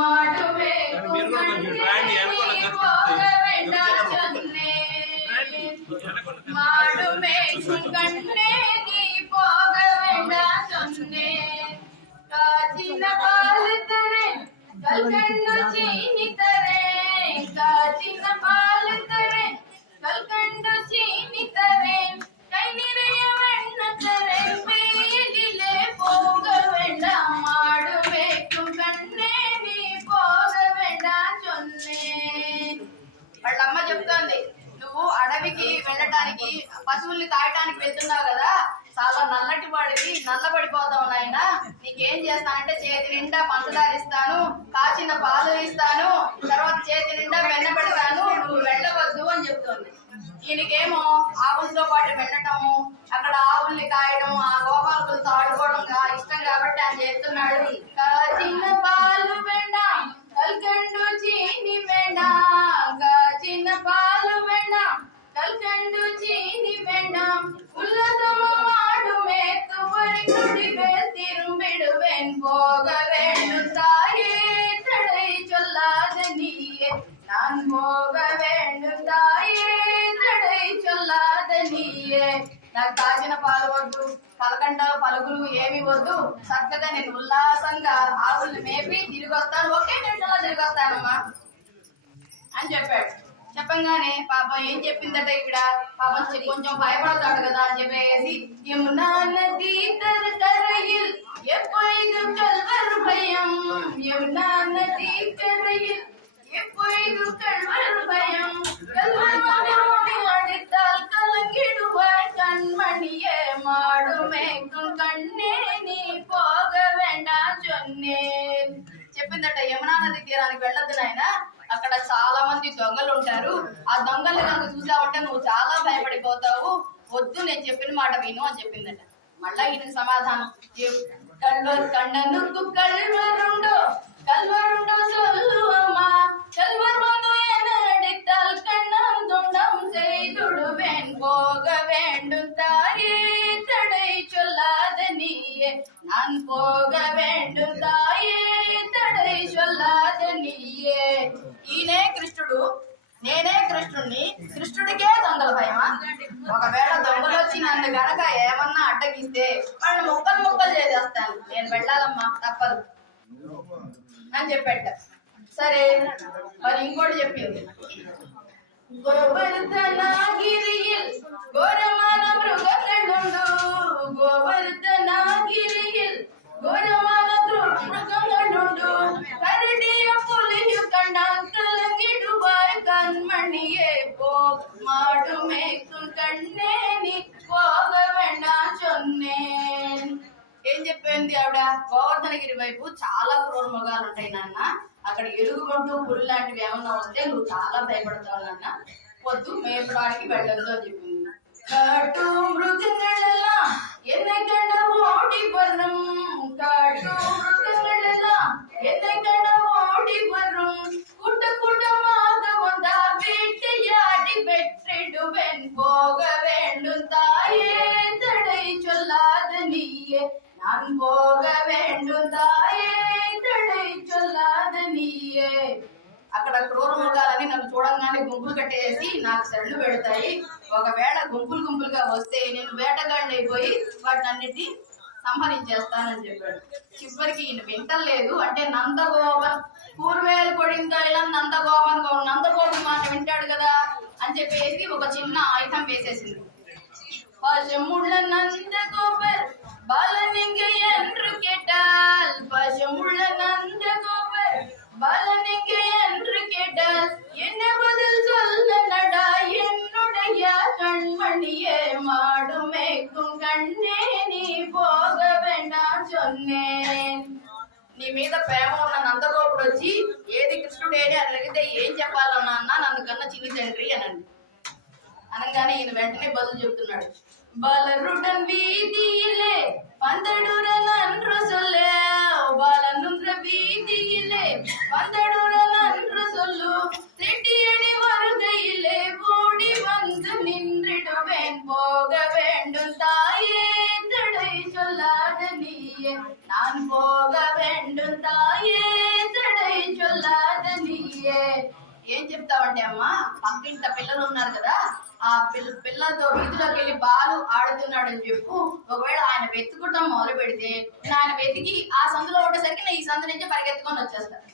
மாடுமே போக வேண்டாம் சொன்னேன். மாடுமே கண்ணே நீ போக வேண்டாம் சொன்னேன். காய்ச்சின பால் தரேன் கல்கண்டு சீனி தரேன். காய்ச்சின பால் தரேன் கல்கண்டு சீனி தரேன். கை நிறைய வெண்ண தரேன். வெயிலிலே போக வேண்டாம் மாடு மேய்க்கும் கண்ணே நீ పోగ వేண்டாం சொன்னேன். వాళ్ళమ్మ చెప్తోంది, నువ్వు అడవికి వెళ్ళటానికి పశువుల్ని తాగటానికి వెళ్తున్నావు కదా, చాలా నల్లటి వాడివి, నల్లబడిపోతావు నాయన. నీకేం చేస్తానంటే చేతి నిండా పంచదార ఇస్తాను, కాచిన పాలు ఇస్తాను, తర్వాత చేతి నిండా వెన్న పెడతాను, నువ్వు వెళ్ళవద్దు అని చెప్తోంది. ఈయనకేమో ఆవులతో పాటు వెళ్ళటము, అక్కడ ఆవుల్ని కాయడం, ఆ గోపాలకులతో ఆడుకోవడం ఇష్టం కాబట్టి ఆయన చేస్తున్నాడు. కాచిన పాలు వేண்டாం కల్కండు చీని వేண்டாం. కాచిన పాలు వేண்டாం కల్కండు చీని வேண்டாம். உல்லசமும் ஆடுமே துவரி குடிகள் திரும்பிடுவேன். போக வேண்டும் தாயே தடை சொல்லாத நீயே. நான் போக வேண்டும் தாயே తడై చొల్లాద నీయే. నాకు కాచిన పాలు వద్దు, కలకండ పలుకులు ఏమి వద్దు, చక్కగా నేను ఉల్లాసంగా ఆవుల్ని మేపి తిరిగి వస్తాను, ఒకే నిమిషంలో తిరిగి వస్తానమ్మా అని చెప్పాడు. చెప్పంగానే పాపం ఏం చెప్పిందట ఇక్కడ, పాపం కొంచెం భయపడతాడు కదా అని చెప్పేసి యమునా నది కరயில் எப்பொழுது கல்வர் பயம். యమునా నది కరயில் எப்பொழுது கல்வர் பயம். அடித்தால் கலங்கிடுவாய் கண்மணியே. மாடு மேய்க்கும் కన్నే నీ పోగ వేண்டாం சொன்னேன். చెప్పిందట యమునా నది తీరానికి వెళ్ళొద్దు నాయన, అక్కడ చాలా మంది దొంగలు ఉంటారు, ఆ దొంగల్ని కనుక చూసావంటే నువ్వు చాలా భయపడిపోతావు, వద్దు నేను చెప్పిన మాట విను అని చెప్పిందట. మళ్ళా ఈయన సమాధానం, కళ్ళను కల్వరుండో కల్వరుండో சொல்லுவம்மா. கல்வர் வந்து என அடித்தால் கண்ணம் துண்டம் செய்துடுவேன். போக வேண்டும் தாயே தடை சொல்லாத நீயே. நான் போக வேண்டும் தாயே తడై చొల్లాద నీయే. ఈయనే కృష్ణుడు, నేనే కృష్ణుడిని, కృష్ణుడికే దొంగల భయమా? ఒకవేళ దొంగలు వచ్చి నన్ను గనక ఏమన్నా అడ్డగిస్తే వాళ్ళు ముక్కలు ముక్కలు చేసేస్తాను, నేను వెళ్ళాలమ్మా తప్పదు అని చెప్పాట. సరే మరి ఇంకోటి చెప్పింది, గోవర్ధనగిరిயில் ఘోరమైన మృగങ്ങളുండు. గోవర్ధనగిరిயில் ఘోరమైన మృగങ്ങളുండు. కరడియ పులియు కండాం కలగిడువాయ్ కన్మణియే. మాడు మేకుం కన్నే నీ పోగ వేண்டாం சொன்னேன். ఏం చెప్పింది ఆవిడ, గోవర్ధనగిరి వైపు చాలా క్రూర మృగాలు ఉంటాయి నాన్న, అక్కడ ఎలుగుబంటు పులి లాంటివి ఏమన్నా వస్తే నువ్వు చాలా భయపడతావు నాన్న, వద్దు మేపడానికి వెళ్ళొద్దు అని చెప్పింది. కాటు మృగങ്ങളெல்லாம் என்னை கண்ட ஓடி வரும். காட்டு மృగங்களெல்லாம் என்னை கண்ட ஓடி வரும். கூட்ட கூட்டமாக வந்தா வேட்டையாடி வெற்றிடுவேன். போக வேண்டும் தாயே தடை சொல்லாத நீயே. நான் போக வேண்டும் தாயே తడై చొల్లాద నీయే. అక్కడ క్రూర మృగాలని నన్ను చూడంగానే గుంపులు కట్టేసి నాకు శరణు పెడతాయి, ఒకవేళ గుంపులు గుంపులుగా వస్తే నేను వేటగాడిని అయిపోయి వాటిని అన్నిటి సంహరించేస్తానని చెప్పాడు. చివరికి ఈయన వింటలేదు, అంటే నందగోపన్ పూర్వేలు కొడిందా ఇలా నందగోపన్ నందగోపన్ మాట వింటాడు కదా అని చెప్పేసి ఒక చిన్న ఆయుధం వేసేసింది. பசுமுள்ள நந்தகோபர் பாலனிங்க என்று கேட்டால், பசுமுள்ள நந்தகோபர் பாலனிங்க என்று கேட்டால் என்ன பதில் சொல்ல நடா என்னுடைய கண்மணியே. மாடு மேய்க்கும் கண்ணே నీ పోగ వేண்டாం சொன்னேன். నీ మీద ప్రేమ ఉన్న నందగోపుడు వచ్చి ఏది కృష్ణుడేని అని అడిగితే ఏం చెప్పాలన్నా అన్న, నన్ను కన్నా చిన్ని తండ్రి అనండి. అనగానే ఈయన వెంటనే బదులు చెప్తున్నాడు, బాలరుடன் வீதியிலே வந்தடுற நன்று சொல்லு. பாலனுன்ற வீதியிலே வந்தடுற நன்று சொல்லு. செட்டியடி வருகையிலே ஓடி வந்து நின்றிடுவேன். போக வேண்டும் தாயே தடை சொல்லாத நீயே. நான் போக வேண்டும் தாயே தடை ఏం చెప్తావంటే అమ్మా, పక్కింట పిల్లలు ఉన్నారు కదా, ఆ పిల్లలతో వీధిలోకి వెళ్ళి బాలు ఆడుతున్నాడు అని చెప్పు. ఒకవేళ ఆయన వెతుకుటం మొదలు పెడితే నేను ఆయన వెతికి ఆ సందులో ఉండేసరికి నేను ఈ సందు నుంచి పరిగెత్తుకొని వచ్చేస్తాను.